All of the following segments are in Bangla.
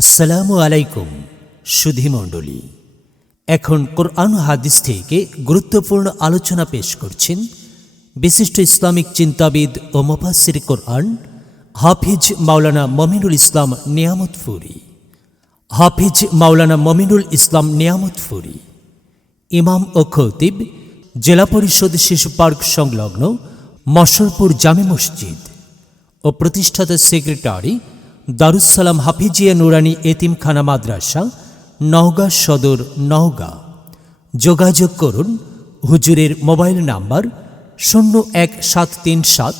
আসসালামু আলাইকুম সুধীমণ্ডলী। এখন কোরআন হাদিস থেকে গুরুত্বপূর্ণ আলোচনা পেশ করছেন বিশিষ্ট ইসলামিক চিন্তাবিদ ও মুফাসসির কোরআন হাফিজ মাওলানা মমিনুল ইসলাম নিয়ামতপুরী। হাফিজ মাওলানা মমিনুল ইসলাম নিয়ামতপুরী ইমাম ও খতিব, জেলা পরিষদ শিশু পার্ক সংলগ্ন মশরপুর জামে মসজিদ ও প্রতিষ্ঠাতা সেক্রেটারি দারুস সালাম হাফিজিয়া নুরানী এতিমখানা মাদ্রাসা, নওগাঁ সদর, নওগাঁ। যোগাযোগ করুন হুজুরের মোবাইল নাম্বার 01737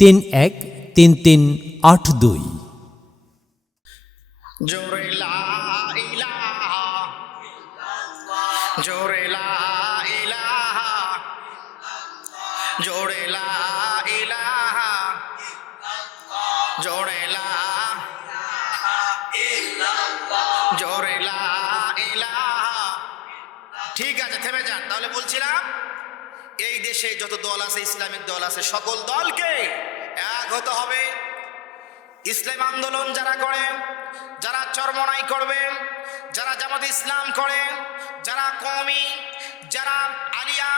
313382। জোরে লা ইলাহা জোরে লা ইলাহা জোরে লা ইলাহা জোরে লা জোরে লা ইলাহা। ঠিক আছে, থেমে যান। তাহলে বলছিলাম, এই দেশে যত দল আছে, ইসলামিক দল আছে, সকল দলকে এক হতে হবে। ইসলাম আন্দোলন যারা করে, যারা চরমনাই করবে, যারা জামাত ইসলাম করে, যারা কওমি, যারা আলিয়া,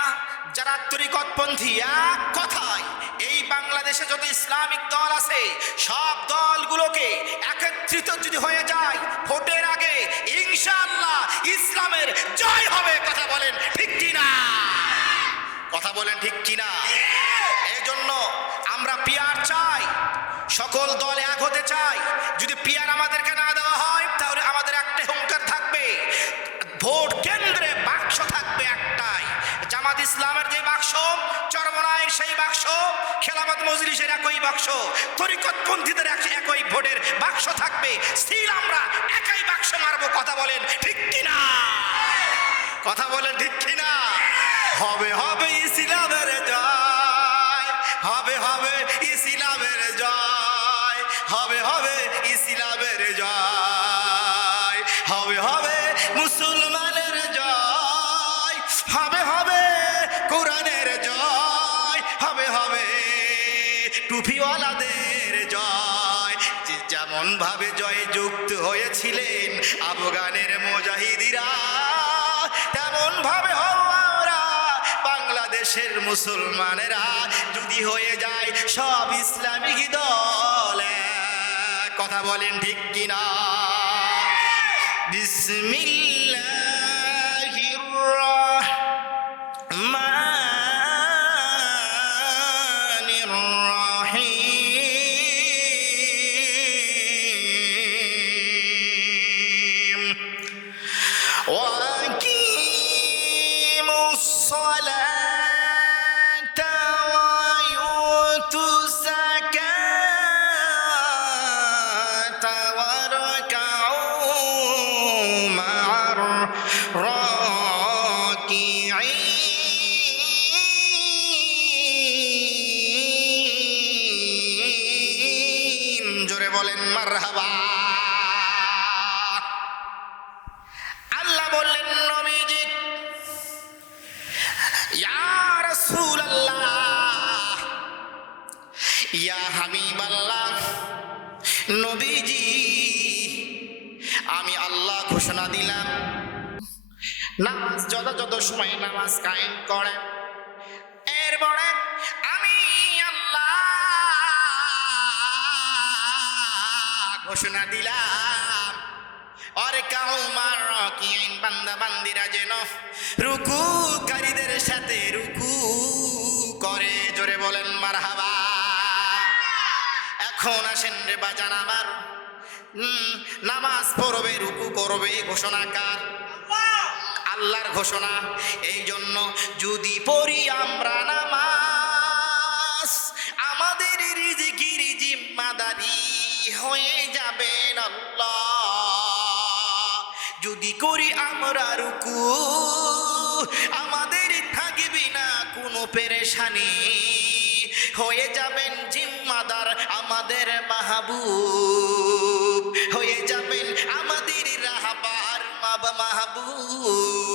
যারা তরিকতপন্থী, এক কথায় এই বাংলাদেশে যত ইসলামিক দল আছে সব দলগুলোকে একত্রিত যদি হয়ে যায় ভোটের আগে, ইনশাআল্লাহ ইসলামের জয় হবে। কথা বলেন ঠিক কিনা? কথা বলেন ঠিক কিনা? এই জন্য আমরা পিয়ার চাই, সকল দল এক হতে চাই। যদি পিয়ার আমাদেরকে না দেওয়া হয় তাহলে আমাদের একটা হুঙ্কার থাকবে, ভোট কেন্দ্রে বাক্স থাকবে একটাই। জামাত ইসলামের যে বাক্স, চরমনায়ের সেই বাক্স, খেলাফত মজলিসের একই বাক্স, তরিকতপন্থীদের একই ভোটের বাক্স থাকবে। স্টিল আমরা একই বাক্স মারবো। কথা বলেন ঠিক কিনা? কথা বলেন ঠিক কিনা? হবে হবে ইসলামের জয়, হবে হবে ইসলামের জয়, হবে হবে ইসলামের জয়, হবে হবে মুসলমানের জয়, হবে হবে কোরআনের জয়, হবে হবে টুপিওয়ালাদের জয়। যেমন ভাবে জয় যুক্ত হয়েছিলেন আফগানের মুজাহিদিরা, তেমন ভাবে আমরা বাংলাদেশের মুসলমানেরা যদি হয়ে যায় সব ইসলামিক দল। কথা বলেন ঠিক কিনা? বিসমিল্লাহির রহমানির রহিম। وأقيموا الصلاة وآتوا الزكاة واركعوا مع الراكعين। জোরে বলেন মারহাবা। আল্লাহ বললেন, নবীজি, ইয়া রাসূলুল্লাহ, ইয়া হাবিবাল্লাহ, নবীজি, আমি আল্লাহ ঘোষণা দিলাম, নামাজ যত সময় নামাজ কায়েম করে, এরপরে আমি আল্লাহ ঘোষণা দিলাম, বান্দা বান্দিরা যেন রুকুকারীদের সাথে রুকু করে। জোরে বলেন মারহাবা। এখন আসেন রে বাজান আমার, নামাজ পড়বে, রুকু করবে, ঘোষণা কার? আল্লাহর ঘোষণা। এই জন্য যদি পড়ি আমরা নামাজ, আমাদের রিজিকির জিম্মাদারি হয়ে যাবেন আল্লাহ। যদি করি আমরা রুকু, আমাদের থাকবে না কোনো পেরেশানি, হয়ে যাবেন জিম্মাদার আমাদের মাহবুব, হয়ে যাবেন আমাদের রাহবার মাহবুব।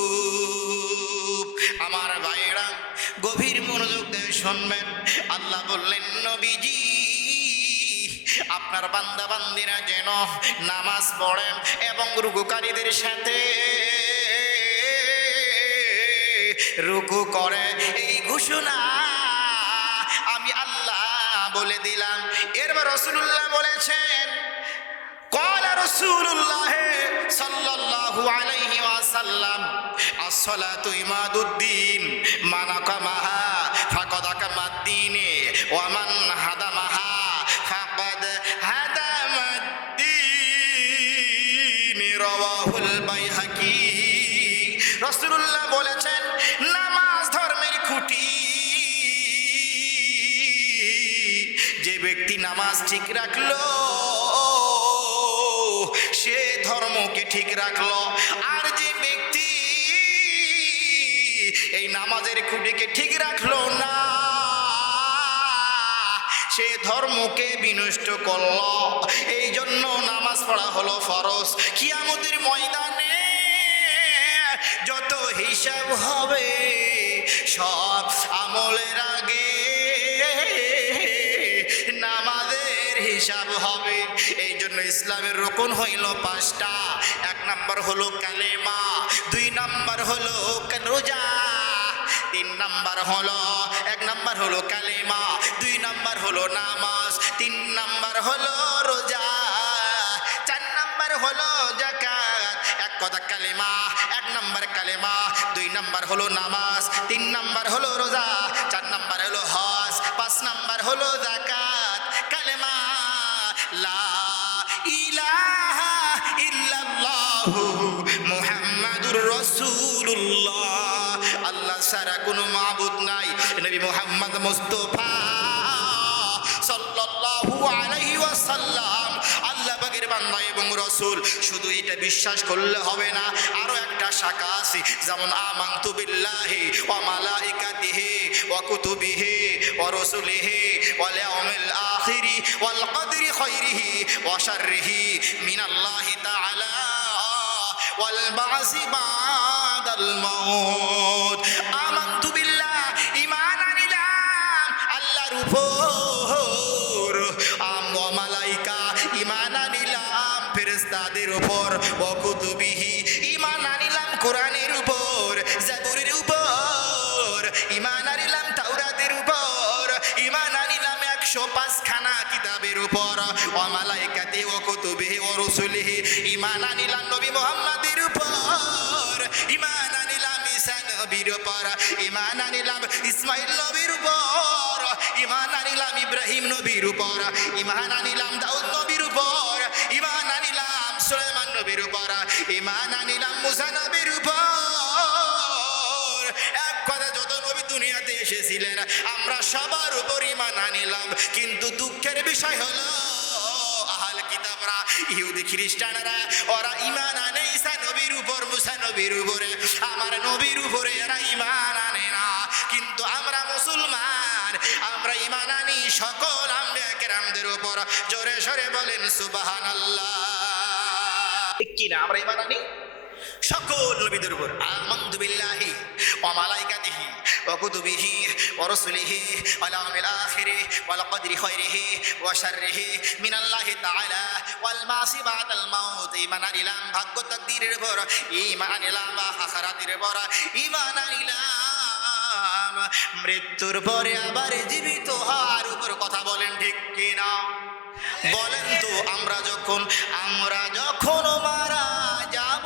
আমার ভাইরা গভীর মনোযোগ দিয়ে শুনবেন। আল্লাহ বললেন, নবীজি, আপনার বান্দা বান্দিরা যেন নামাজ পড়েন এবং রুকুকারীদের সাথে রুকু করে, এই ঘোষণা আমি আল্লাহ বলে দিলাম। এরপর রাসূলুল্লাহ বলেছেন, قال رسول الله صلى الله عليه وسلم الصلاة عماد الدين من أقامها فقد أقام الدين ومن هدمها فقد هدم الدين رواه البيهقي। রাসূলুল্লাহ বলেছেন, নামাজ ধর্মের খুঁটি। যে ব্যক্তি নামাজ ঠিক রাখলো সে ধর্মকে ঠিক রাখলো, আর যে ব্যক্তি এই নামাজের খুঁটিকে ঠিক রাখলো না সে ধর্মকে বিনষ্ট করলো। এই জন্য নামাজ পড়া হলো ফরজ। কিয়ামতের ময়দানে যত হিসাব হবে সব আমলের আগে নামাজের হিসাব হবে। এই জন্য ইসলামের রকন হইল 5টা। 1 নাম্বার হলো কালেমা, 2 নাম্বার হলো রোজা, 3 নাম্বার হলো 1 নাম্বার হলো কালেমা, 2 নাম্বার হলো নামাজ, 3 নাম্বার হলো রোজা, 4 নাম্বার হলো যাকাত। এক কথা কালেমা, 1 নাম্বার কালেমা, 2 নাম্বার হলো নামাজ, 3 নাম্বার হলো রোজা, 4 নাম্বার হলো হজ, 5 নাম্বার হলো যাকাত। কালেমা লা ইলাহা ইল্লাল্লাহু মুহাম্মাদুর রাসূলুল্লাহ, আল্লাহ ছাড়া কোনো মাবুদ নাই, নবী মুহাম্মদ মুস্তাফা সাল্লাল্লাহু আলাইহি ওয়াসাল্লাম আল্লাহ পাকের বান্দা এবং রাসূল। শুধু এটা বিশ্বাস করলে হবে না, আরো একটা শাখা আছে, যেমন আমানতু বিল্লাহি ওয়া মালাইকাতিহি ওয়া কুতুবিহি ওয়া রাসূলিহি ওয়াল ইয়াউমিল আখিরি ওয়াল কদরি খাইরিহি ওয়া শাররিহি মিনাল্লাহি তাআলা ওয়াল বা'সি বাদাল মাউত। আমানতু বিল্লাহ, ঈমান আনিলাম আল্লাহর উপর, ওয়া মালাইকা, ঈমান আনিলাম ফেরেশতাদের উপর, ওয়া কুতুবিহি, ঈমান আনিলাম কোরআনের উপর, জাবুরের উপর, ঈমান আনিলাম তাওরাতের উপর, ঈমান আনিলাম 105 খানা কিতাবের উপর, ওয়া মালাইকাতি ওয়া কুতুবিহি ওয়া রাসূলিহি, ঈমান আনিলাম নবী মুহাম্মাদের উপর, ঈমান আনিলাম ঈসা নবীর উপর, ঈমান আনিলাম ইসমাঈল নবীর উপর, ঈমান আনিলাম ইব্রাহিম নবীর উপর, ঈমান আনিলাম দাউদ নবীর উপর, ঈমান আনিলাম সুলাইমান নবীর উপর, ঈমান আনিলাম মুসা নবীর উপর। এক কথা, যত নবী দুনিয়াতে এসেছিলেন আমরা সবার উপর ঈমান আনিলাম। কিন্তু দুঃখের বিষয় হলো আহল কিতাবরা, ইহুদি খ্রিস্টানরা, ওরা ঈমান আনে ঈসা নবীর উপর, মুসা নবীর উপরে, আমার নবীর উপরে এরা ঈমান আনে না। কিন্তু আমরা মুসলমান, আমরা ঈমান আনি সকল আম্বিয়া কেরামদের উপর। জোরে সরে বলেন সুবহানাল্লাহ। ঠিক কি না? আমরা ঈমান আনি সকল নবীদের উপর। আমানতু বিল্লাহি ওয়া মালাইকাতিহি ওয়া কুতুবিহি ওয়া রাসূলিহি ওয়াল ইয়াউমিল আখিরি ওয়াল কদরি খাইরিহি ওয়া শাররিহি মিনাল্লাহি তাআলা ওয়াল বা'সি বাদাল মাউত। ঈমান আনিলাম ভাগ্য তাকদীরের উপর, ঈমান আনিলাম আখিরাতের উপর, ঈমান আনিলাম মৃত্যুর পরে আবার জীবিত হওয়ার উপর। কথা বলেন ঠিক কি না? বলেন তো, আমরা যখন মারা যাব,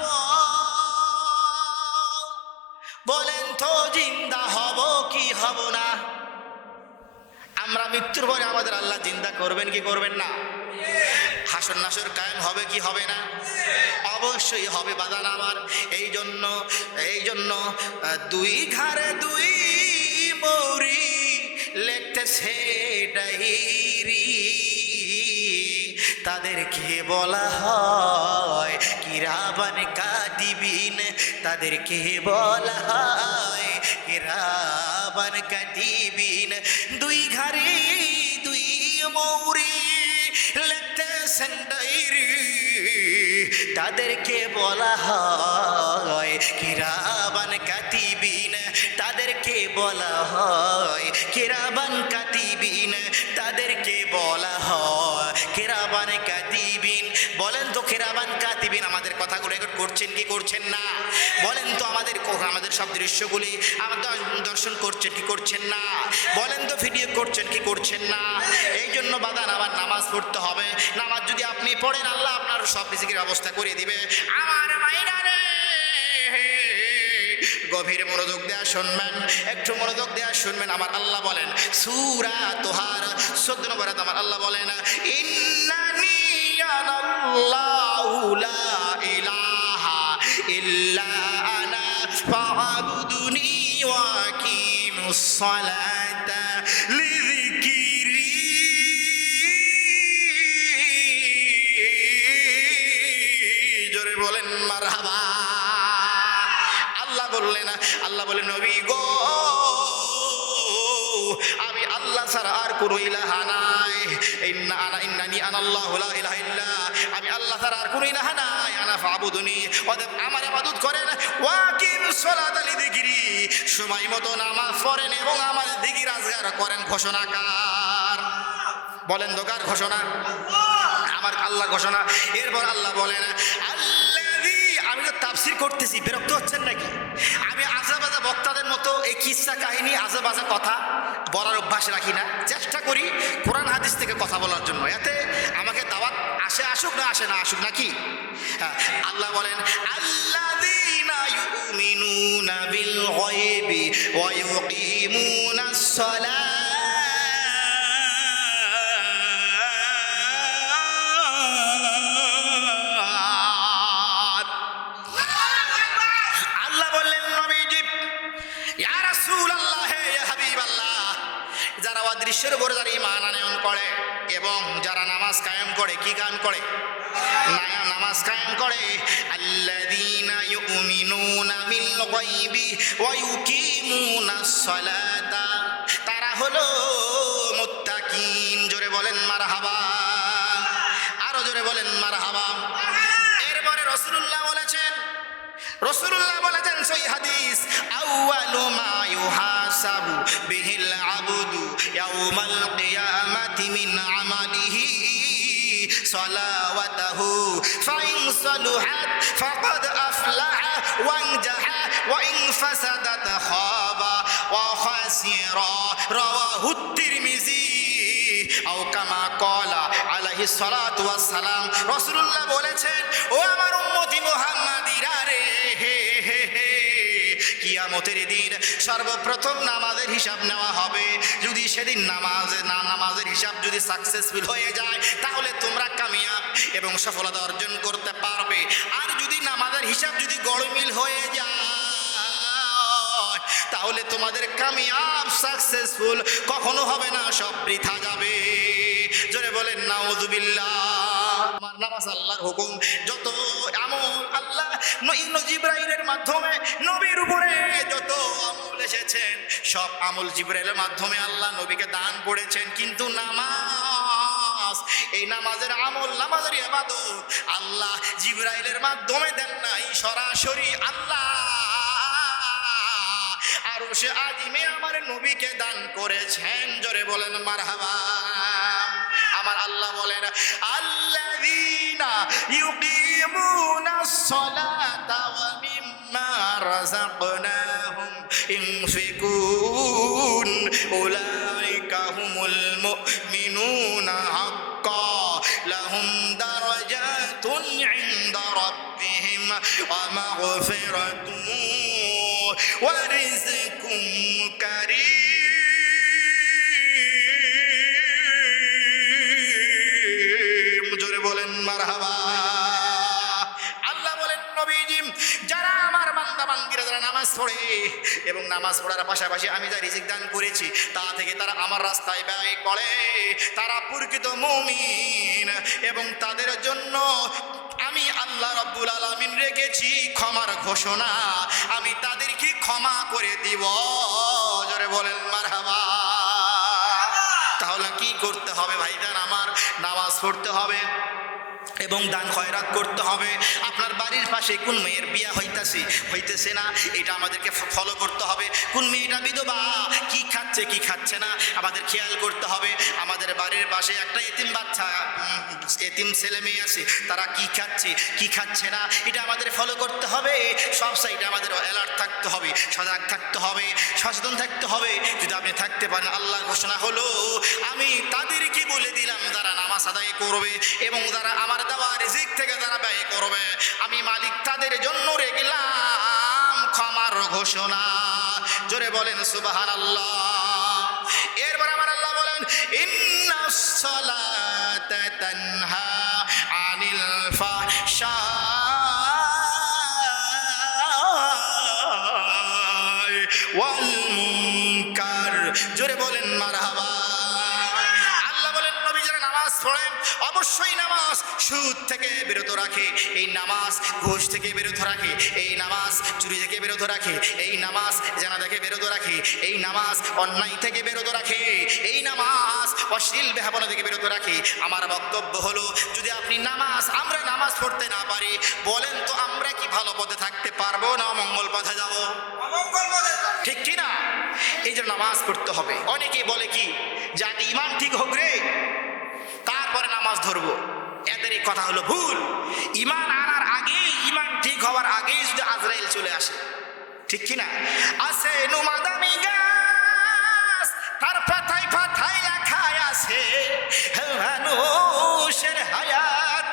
বলেন তো জিন্দা হব কি হব না? আমরা মৃত্যুর পরে আমাদের আল্লাহ জিন্দা করবেন কি করবেন না? হাসর নাসর কায়েম হবে কি হবে না? অবশ্যই হবে বাদান আমার। এই জন্য 2 ঘরে 2 মৌরি লিখতেছে ডায়েরি, তাদেরকে বলা হয় কিরামান কাতিবিন, তাদেরকে বলা হয় কিরামান কাতিবিন। 2 ঘরে 2 মৌরি লিখতেছেন ডায়েরি, তাদেরকে বলা হয় কিরামান কাতিবিন, তাদেরকে বলা হয় কিরামান কাতিবিন, তাদেরকে বলা হয় কিরামান টিভি আমাদের কথাগুলো রেকর্ড করছেন কি করছেন না? বলেন তো আমাদের সব দৃশ্যগুলি আমাদের দর্শন করছেন কি করছেন না? বলেন তো ভিডিও করছেন কি করছেন না? এই জন্য বাদান আবার নামাজ পড়তে হবে। নামাজ যদি আপনি পড়েন আল্লাহ আপনার সব রিজিকের ব্যবস্থা করে দিবে। আমার মাইনা রে, গভীর মনোযোগ দেয়া শুনবেন, একটু মনোযোগ দেয়া শুনবেন। আমার আল্লাহ বলেন সূরা তোহার 14 নম্বর আয়াত, আমার আল্লাহ বলেন ইন্নানি আনাল্লাহু লা ইলাহা ইল্লা আনা ফা'বুদুনি ওয়া আকিমুস সালাতা লিযিকরি। জোরে বলেন মারহাবা। আল্লাহ বলেন নবী গো, আমি আল্লাহ ছাড়া আর কোনো ইলাহা নাই। ইন্নানি আনাল্লাহু লা ইলাহা ইল্লা, আমি আল্লাহ ছাড়া আর কোনো ইলাহা নাই। আনা ফা'বুদুনি, অতএব আমার ইবাদত করেন। ওয়া আকিমুস সালাতা লিযিকরি, সময় মতো নামাজ পড়েন এবং আমার জিকির আজগার করেন। ঘোষণাকার বলেন দোকার ঘোষণা, আমার আল্লাহ ঘোষণা। এরপর আল্লাহ বলেন আল্লাযী, আমি তো তাফসীর করতেছি, বিরক্ত হচ্ছেন নাকি? আমি আজেবাজে বক্তাদের মতো এই কিসসা কাহিনী আজেবাজে কথা বলার অভ্যাস রাখি না। চেষ্টা করি কোরআন হাদিস থেকে কথা বলার জন্য, এতে আমাকে দাওয়াত আসুক না আসে না আসুক নাকি। হ্যাঁ, আল্লাহ বলেন আল্লাযীনা ইউমিনুনা বিল গায়বি ওয়া ইউকিমুনাস সালাত। আল্লাহ বললেন নবীজি ইয়া রাসূলুল্লাহ, হে হাবিবাল্লাহ, যারা অদৃশ্যের উপর যারা ঈমান আনয়ন করে এবং যারা নামাজ কায়েম করে, কি কায়েম করে? নামাজ কায়েম করে। আল্লাযীনা ইউমিনুনা বিল গায়বি ওয়া ইউকিমুনাস সালাতা, তারা হলো মুত্তাকিন। জোরে বলেন মারহাবা, আরো জোরে বলেন মারহাবা। এরপরে রাসূলুল্লাহ বলেছেন সহিহ হাদিস, আউয়ালু মা ইউহাসাবু বিহিল আবদু ইয়াউমাল কিয়ামাতি মিন আমালিহি সালাওয়াতুহু ফাইন সালুহাত ফাকাদ আফলাহা ওয়া আনজাহা ওয়া ইন ফাসাদাত খাবা ওয়া খাসিরা। রাওয়াহু তিরমিজি আও কামা ক্বালা আলাইহিস সালাতু ওয়াস সালাম। রাসূলুল্লাহ বলেছেন, ও আমার উম্মতি মুহাম্মাদিরা রে, কিয়ামতের দিন সর্বপ্রথম নামাজের হিসাব নেওয়া হবে। যদি সেদিন নামাজের হিসাব যদি সাকসেসফুল হয়ে যায় তাহলে তোমরা কামিয়াব এবং সফলতা অর্জন করতে পারবে। আর যদি নামাজের হিসাব যদি গড়মিল হয়ে যায় তাহলে তোমাদের কামিয়াব সাকসেসফুল কখনো হবে না, সব বৃথা যাবে। জোরে বলেন নাউযুবিল্লাহ। আমার নামাজ আল্লাহর হুকুম, যত আমল আল্লাহ জিবরাইলের মাধ্যমে নবীর উপরে যত আমল এসেছেন সব আমল জিবরাইলের মাধ্যমে আল্লাহ নবীকে দান করেছেন। কিন্তু নামাজ, এই নামাজের আমল, নামাজের ইবাদত আল্লাহ জিবরাইলের মাধ্যমে দেন নাই, সরাসরি আল্লাহ আরশে আজিমে আমার নবীকে দান করেছেন। জোরে বলেন মারহাবা। আমার আল্লাহ বলেন আল্লাযীনা ইউকিমুনাস সালাতা ওয়া মিম্মা রাযাকনাহুম ইনফিকুন উলাইকা হুমুল মুমিনুনা হাক্কান লাহুম দারাজাতুন ইনদা রাব্বিহিম ওয়া মাগফিরাতুন ওয়া রিজকুম কারীম। জোরে বলেন মারহাবা। আল্লাহ বলেন নবীজি, যারা আমার বান্দা বান্দীরা যারা নামাজ পড়ে এবং নামাজ পড়ার পাশাপাশি আমি যা রিজিক দান করেছি তা থেকে তারা আমার রাস্তায় ব্যয় করে, তারা প্রকৃত মুমিন এবং তাদের জন্য আমি আল্লাহ রাব্বুল আলামিন রেখেছি ক্ষমার ঘোষণা, আমি তাদেরকে ক্ষমা করে দিব। জোরে বলেন মারহাবা। তাহলে কি করতে হবে ভাইজান আমার? নামাজ পড়তে হবে এবং দান খয়রাত করতে হবে। আপনার বাড়ির পাশে কোন মেয়ের বিয়া হইতেছে না, এটা আমাদেরকে ফলো করতে হবে। কোন মেয়েটা বিধবা, কি খাচ্ছে কি খাচ্ছে না আমাদের খেয়াল করতে হবে। আমাদের বাড়ির পাশে একটা এতিম বাচ্চা, এতিম ছেলে মেয়ে আছে, তারা কি খাচ্ছে কি খাচ্ছে না এটা আমাদের ফলো করতে হবে। সব সাইডে আমাদের অ্যালার্ট থাকতে হবে, সজাগ থাকতে হবে, সচেতন থাকতে হবে। যদি আপনি থাকতে পারেন, আল্লাহর ঘোষণা হলো আমি তাদেরকে বলে দিলাম যারা নামাজ আদায় করবে এবং যারা আমার দেওয়া রিজিক থেকে যারা ব্যয় করবে, আমি মালিক তাদের জন্য রেখলাম ক্ষমার ঘোষণা। জোরে বলেন সুবহানাল্লাহ। এরপর আমার আল্লাহ বলেন ইন্নাস সালাতা তানহা আনিল ফাহশাই ওয়াল মুনকার। জোরে বলেন মারহাবা। আল্লাহ বলেন নবী যারা নামাজ পড়েন অবশ্যই নামাজ সুদ থেকে বিরত রাখে, এই নামাজ ঘুষ থেকে বিরত রাখে, এই নামাজ চুরি থেকে বিরত রাখে, এই নামাজ জানা থেকে বিরত রাখে, এই নামাজ অন্যায় থেকে বিরত রাখে, এই নামাজ অশ্লীল বেহাপনা থেকে বিরত রাখে। আমার বক্তব্য হলো যদি আপনি আমরা নামাজ পড়তে না পারি, বলেন তো আমরা কি ভালো পথে থাকতে পারবো না অমঙ্গল পথে যাব? ঠিক কি না? এই জন্য নামাজ পড়তে হবে। অনেকেই বলে কি যে আগে ইমান ঠিক হোক রে তারপরে নামাজ ধরবো, এদের এই কথা হলো ভুল। ইমান আনার আগে, ইমান ঠিক হওয়ার আগেই যদি আজরাইল চলে আসে, ঠিক কিনা? আছে নুমাদামি গাছ, তার পাতায় পাতায় লেখায় আছে মানুষের হায়াত,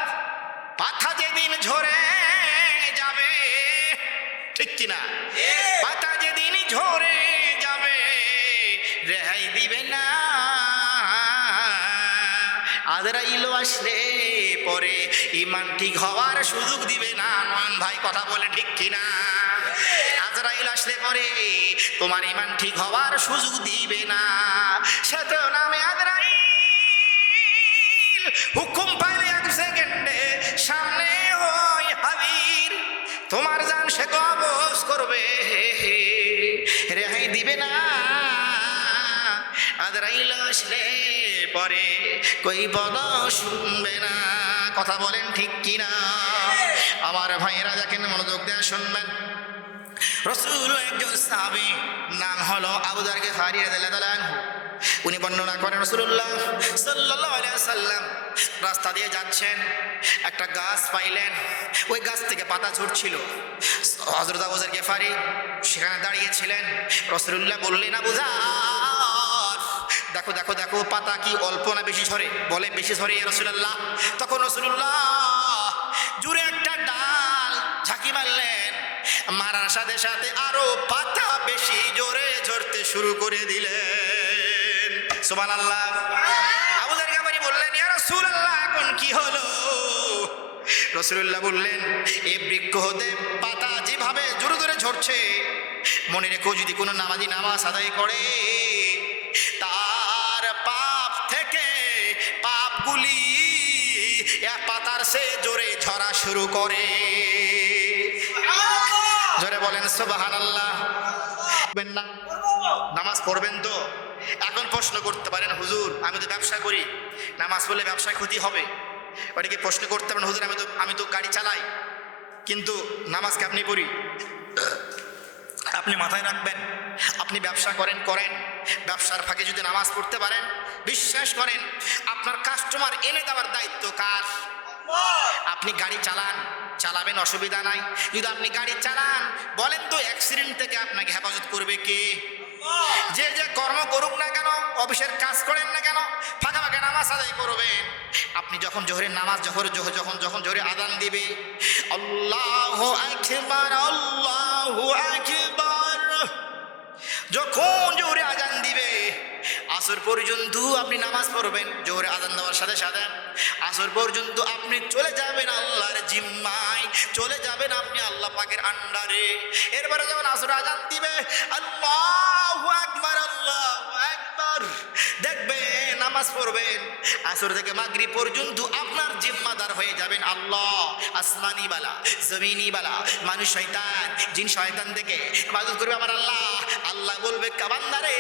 পাতা যেদিন ঝরে যাবে, ঠিক কিনা? পাতা যেদিন ঝরে যাবে রেহাই দিবে না, আজরাইল আসলে পরে ইমান ঠিক হওয়ার সুযোগ দিবে না। নয়ন ভাই কথা বলে ঠিক কিনা? আজরাইল আসলে পরে তোমার ইমান ঠিক হওয়ার সুযোগ দিবে না। সে তো নামে আজরাইল, হুকুম পাইলে 1 সেকেন্ডে সামনে হয় হাজির, তোমার জান সে কবজ করবে, রেহাই দিবে না। আজরাইল আসলে পরে কই বলো শুনবে না। কথা বলেন ঠিক কিনা? আমার ভাইয়েরা দেখেন, মনোযোগ দিয়ে শুনবেন। রাসূল একজন সাহাবী, নাম হলো আবু যার গিফারী রাদিয়াল্লাহু আনহু। উনি বর্ণনা করেন রাসূলুল্লাহ সাল্লাল্লাহু আলাইহি ওয়াসাল্লাম রাস্তা দিয়ে যাচ্ছেন, একটা গাছ পাইলেন, ওই গাছ থেকে পাতা ঝরছিল। হযরত আবু যার গিফারী সেখানে দাঁড়িয়েছিলেন। রাসূলুল্লাহ বললেন, আবু যার দেখো দেখো দেখো পাতা কি অল্প না বেশি ঝরে? বলে বেশি ঝরে ইয়া রাসূলুল্লাহ। তখন রাসূলুল্লাহ জুড়ে একটা ডাল ঝাঁকি মারলেন, মারার সাথে সাথে আরো পাতা বেশি জোরে ঝরতে শুরু করে দিলেন। সুবহানাল্লাহ। আবু যার গিফারী বললেন, ইয়া রাসূলুল্লাহ এখন কি হলো? রাসূলুল্লাহ বললেন, এই বৃক্ষ হতে পাতা যেভাবে জোরে জোরে ঝরছে, মনে রেখো যদি কোনো নামাজি নামাজ আদায় করে তার পাপ থেকে পাপগুলি এক পাতার সে জোরে ঝরা শুরু করে। জোরে বলেন সুবহানাল্লাহ। না নামাজ পড়বেন তো? এখন প্রশ্ন করতে পারেন, হুজুর আমি তো ব্যবসা করি, নামাজ পড়লে ব্যবসায় ক্ষতি হবে। ওটাকে প্রশ্ন করতে পারেন, হুজুর আমি তো গাড়ি চালাই, কিন্তু নামাজকে আপনি পড়ি। আপনি মাথায় রাখবেন, আপনি ব্যবসা করেন, ব্যবসার ফাঁকে যদি নামাজ পড়তে পারেন, বিশ্বাস করেন আপনার কাস্টমার এনে দেওয়ার দায়িত্ব কার? আপনি গাড়ি চালাবেন, অসুবিধা নাই। যদি আপনি গাড়ি চালান, বলেন তো অ্যাক্সিডেন্ট থেকে আপনাকে হেফাজত করবে কে? যে যে কর্ম করুক না কেন, অফিসের কাজ করেন না কেন, ফাঁকা ফাঁকা নামাজ আদায় করবেন। আপনি যখন জোহরের নামাজ যখন জোহরে আযান দিবে, আল্লাহু আকবার আল্লাহু আকবার, যখন জোহরে আযান দিবে আসর পর্যন্ত আপনি নামাজ পড়বেন। জোহরে আযান দেওয়ার সাথে সাথে আসর পর্যন্ত আপনি চলে যাবেন আল্লাহর জিম্মায়, চলে যাবেন আপনি আল্লাহ পাকের আন্ডারে। এরপরে যখন আসর আযান দিবে, আল্লাহু আকবার আল্লাহু আকবার, দেখবেন নামাজ পড়বেন, আসর থেকে মাগরিব পর্যন্ত আপনার জিম্মাদার হয়ে যাবেন আল্লাহ। আসমানি বালা, জমিনি বালা, মানুষ শয়তান, জিন শয়তান থেকে ইবাদত করবে আমার আল্লাহ। আল্লাহ বলবে, বান্দারে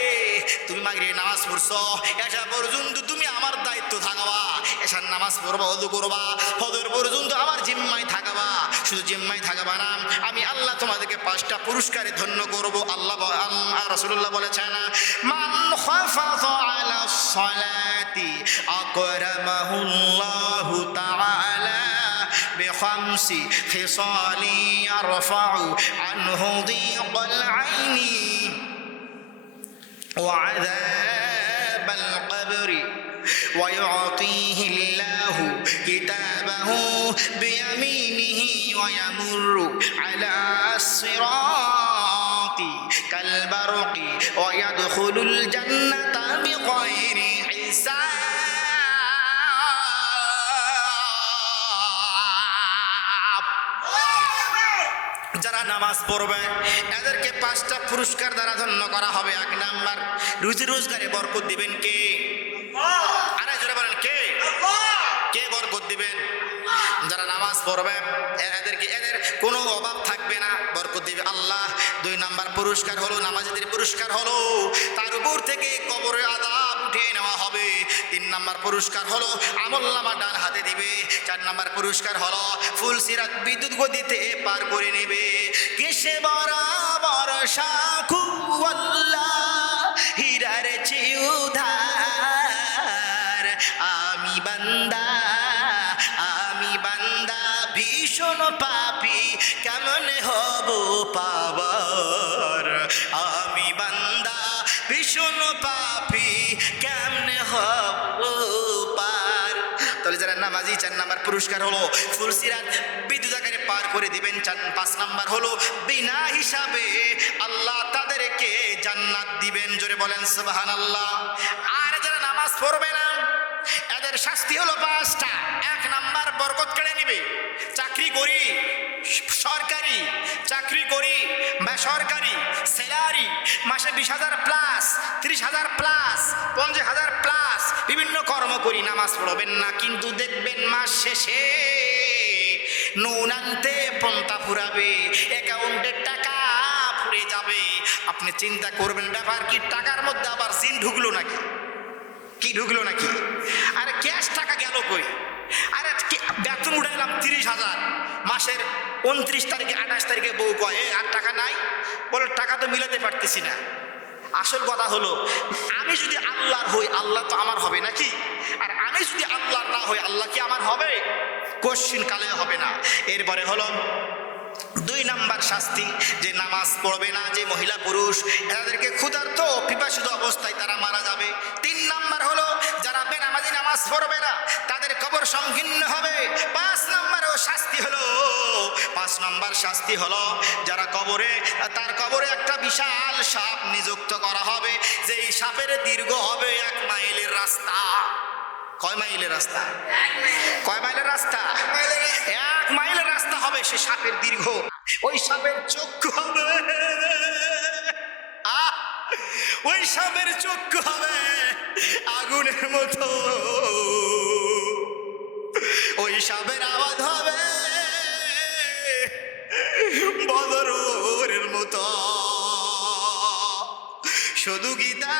তুমি মাগরিবের নামাজ পড়ছো, এসা পর্যন্ত তুমি আমার দায়িত্ব থাকবা, এসার নামাজ পড়বা, ওযু করবা, ফজর পর্যন্ত আমার জিম্মায় থাকবা। শুধু জিম্মায় থাকবা না, আমি আল্লাহ তোমাদেরকে 5টা পুরস্কারে ধন্য করব। আল্লাহ রাসূলুল্লাহ বলেছেন, মান হাফাযা আলা সালাতি আকরামাহুল্লাহু তাআলা بخمس خصال يرفع عنه ضيق العين وعذاب القبر ويعطيه الله كتابه بيمينه ويمر على الصراط كالبرق ويدخل الجنة بغير حساب। যারা নামাজ পড়বে এদেরকে 5টা পুরস্কার দ্বারা ধন্য করা হবে। 1 নাম্বার, রুজি রোজগারে বরকত দিবেন কে? আরে জোরে বলেন কে? কে বরকত দিবেন? যারা নামাজ পড়বে এদের কোনো অভাব থাকবে না, বরকত দিবে আল্লাহ। 2 নাম্বার পুরস্কার হলো, নামাজীদের পুরস্কার হলো তার উপর থেকে কবরের আযাব উঠিয়ে নেওয়া হবে। 3 নাম্বার পুরস্কার হলো আমলনামা ডান হাতে দিবে। 4 নাম্বার পুরস্কার হলো ফুলসিরাত বিদ্যুৎ গতিতে পার করে নেবে। কিসে বরাবর সাকু আল্লাহ হীরার চেয়ে উধার, আমি বান্দা ভীষণ পাপী কেমন হব পাবার, আমি বান্দা ভীষণ পাপী কেমনে হব পার। তাহলে যারা নামাজি 4 নাম্বার পুরস্কার হলো ফুলসিরাত বিদ্যুৎ আকারে পার করে দিবেন। 5 নাম্বার হলো বিনা হিসাবে আল্লাহ তাদেরকে জান্নাত দিবেন। জোরে বলেন সুবহানাল্লাহ। আর যারা নামাজ পড়বে না এদের শাস্তি হলো 5টা। 1 নাম্বার, বরকত কেড়ে নিবে। চাকরি করি, সরকারি চাকরি করি, বেসরকারি স্যালারি মাসে 20,000 প্লাস, 30,000 প্লাস, 50,000 প্লাস বিভিন্ন কর্ম করি, নামাজ পড়বেন না। কিন্তু দেখবেন মাস শেষে নুন আনতে পন্থা ফুরাবে, অ্যাকাউন্টে টাকা ফুরে যাবে। আপনি চিন্তা করবেন ব্যাপার কি, টাকার মধ্যে আবার জিন ঢুকলো নাকি? কি ঢুকলো নাকি? আরে ক্যাশ টাকা গেল কই? আরে বেতন উঠাইলাম 30,000, মাসের 29 তারিখে 28 তারিখে বউ কয় আর টাকা নাই, বলে টাকা তো মিলাতে পারতেছি না। আসল কথা হলো আমি যদি আল্লাহর হই আল্লাহ তো আমার হবে নাকি? আর আমি যদি আল্লাহর না হই আল্লাহ কি আমার হবে? কোশ্চিন কালে হবে না। এরপরে হলো 2 নাম্বার শাস্তি, যে নামাজ পড়বে না যে মহিলা পুরুষ এদেরকে ক্ষুধার্ত পিপাসিত অবস্থায় তারা মারা যাবে। 3 নাম্বার হলো যারা বেনামাজি নামাজ পড়বে না তাদের কবর সংকীর্ণ হবে। 5 নাম্বারও শাস্তি হলো 5 নাম্বার শাস্তি হলো যারা তার কবরে একটা বিশাল সাপ নিযুক্ত করা হবে, যে এই সাপের দীর্ঘ হবে 1 মাইলের রাস্তা। কয় মাইলের রাস্তা? কয় মাইলের রাস্তা? 1 মাইলের রাস্তা হবে সে সাপের দীর্ঘ। ওই সাপের চক্ষু হবে, ওই সাপের চক্ষু হবে আগুনের মতো, ওই সাপের আওয়াজ হবে বদরের মতো। শুধু গীতা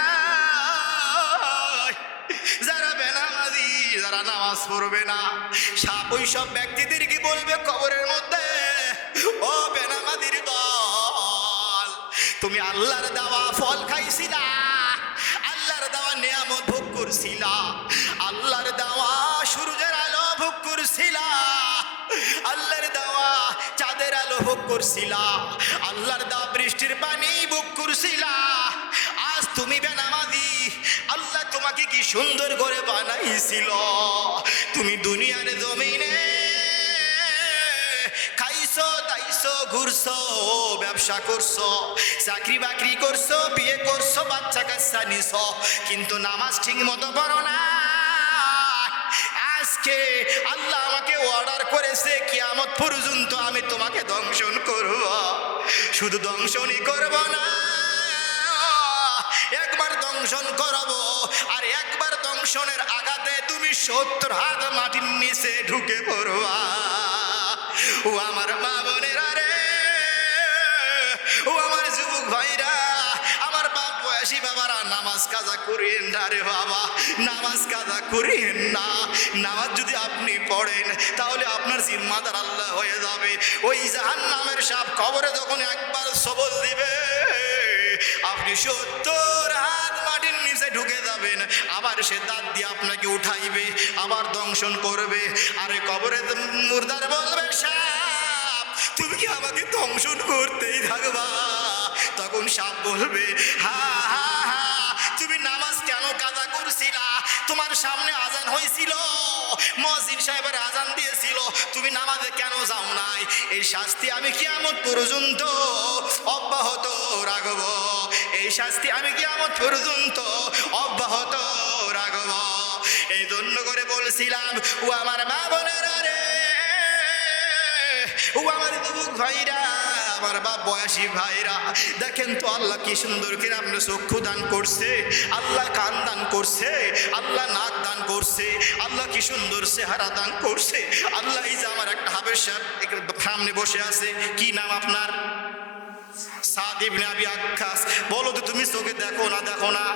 যারা বেনামাজি, যারা নামাজ পড়বে না, সাপ ওই সব ব্যক্তিদেরকে বলবে কবরের মধ্যে, ও বেনামাজির দল, তুমি আল্লাহর দেওয়া ফল খাইছিলা, আল্লাহর দেওয়া নিয়ামত ভোগ করছিলা, আল্লাহর দেওয়া সূর্যের আলো ভোগ করছিলা, আল্লাহর দেওয়া চাঁদের আলো ভোগ করছিলা, আল্লাহর দেওয়া বৃষ্টির পানি ভোগ করছিলা। আজ তুমি বেনামাজি, আল্লাহ তোমাকে কি সুন্দর করে বানাইছিল। তুমি দুনিয়ার জমিনে খাইছো, দাইছো, ঘুরছো, ব্যবসা করছো, চাকরি বাকরি করছো, বিয়ে করছো, বাচ্চা কাচ্চা নিছো, কিন্তু নামাজ ঠিক মতো পড়ো না। আজকে আল্লাহ আমাকে অর্ডার করেছে কিয়ামত পর্যন্ত আমি তোমাকে দংশন করব। শুধু দংশনই করব না, একবার দংশন করবো, আর একবার দংশনের আঘাতে তুমি 70 হাত মাটির নিচে ঢুকে পড়বা। ও আমার মা বোনেরা রে, ও আমার যুবক ভাইরা, আমার বাপ বয়সী বয়সী বাবারা নামাজ কাজা করিয়েন না রে বাবা, নামাজ কাজা করিয়েন না। নামাজ যদি আপনি পড়েন তাহলে আপনার জিম্মাদার আল্লাহ হয়ে যাবে। ওই জাহান্নামের সাপ কবরে যখন একবার সবল দিবে, আপনি 70 হাত মাটির নিচে ঢুকে যাবেন, আবার সে দাঁত দিয়ে আপনাকে উঠাইবে, আবার দংশন করবে। আরে কবরে মুর্দার বলবে, সাপ তুমি কি আমাকে দংশন করতেই থাকবা? তখন সাপ বলবে, হা হা হা, তুমি নামাজ কেন কাজা করছিলা? তোমার সামনে আজান হয়েছিল, মুয়াজ্জিন সাহেবের আজান দিয়েছিল, তুমি নামাজে কেন যাও নাই? এই শাস্তি আমি কিয়ামত পর্যন্ত অব্যাহত রাখব, এই শাস্তি আমি কিয়ামত পর্যন্ত অব্যাহত রাখব। এই জন্য করে বলছিলাম, ও আমার মা বোনেরা রে, ও আমার যুবক ভাইরা, আমার বাপ বয়সী ভাইরা, দেখেন তো আল্লাহ কি সুন্দর করে আপনি চক্ষু দান করছে, আল্লাহ কান দান করছে, আল্লাহ নাক দান করছে, আল্লাহ কি সুন্দর চেহারা দান করছে। আল্লাহ এই যে আমার একটা হাবের সামনে বসে আছে, কি নাম আপনার? সাদ ইবনে আবি আক্কাস। বলো তো তুমি চোখে দেখো না? দেখো না,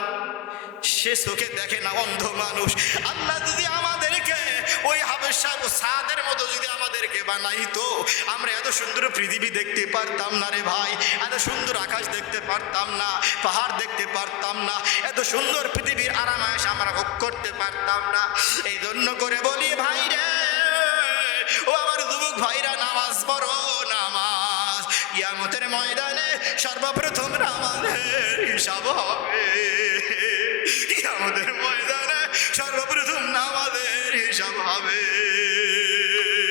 সে চোখে দেখে না, অন্ধ মানুষ। আল্লাহ যদি আমাদেরকে ওই হাবেশা সাদের মতো যদি আমাদেরকে বানাইতো, আমরা এত সুন্দর পৃথিবী দেখতে পারতাম না রে ভাই, এত সুন্দর আকাশ দেখতে পারতাম না, পাহাড় দেখতে পারতাম না, এত সুন্দর পৃথিবীর আরামায়েশ আমরা ভোগ করতে পারতাম না। এই জন্য করে বলি ভাই রে, ও আমার যুবক ভাইরা, নামাজ পড়ো, নামাজ কিয়ামতের ময়দানে সর্বপ্রথম নামাজের হিসাব হবে।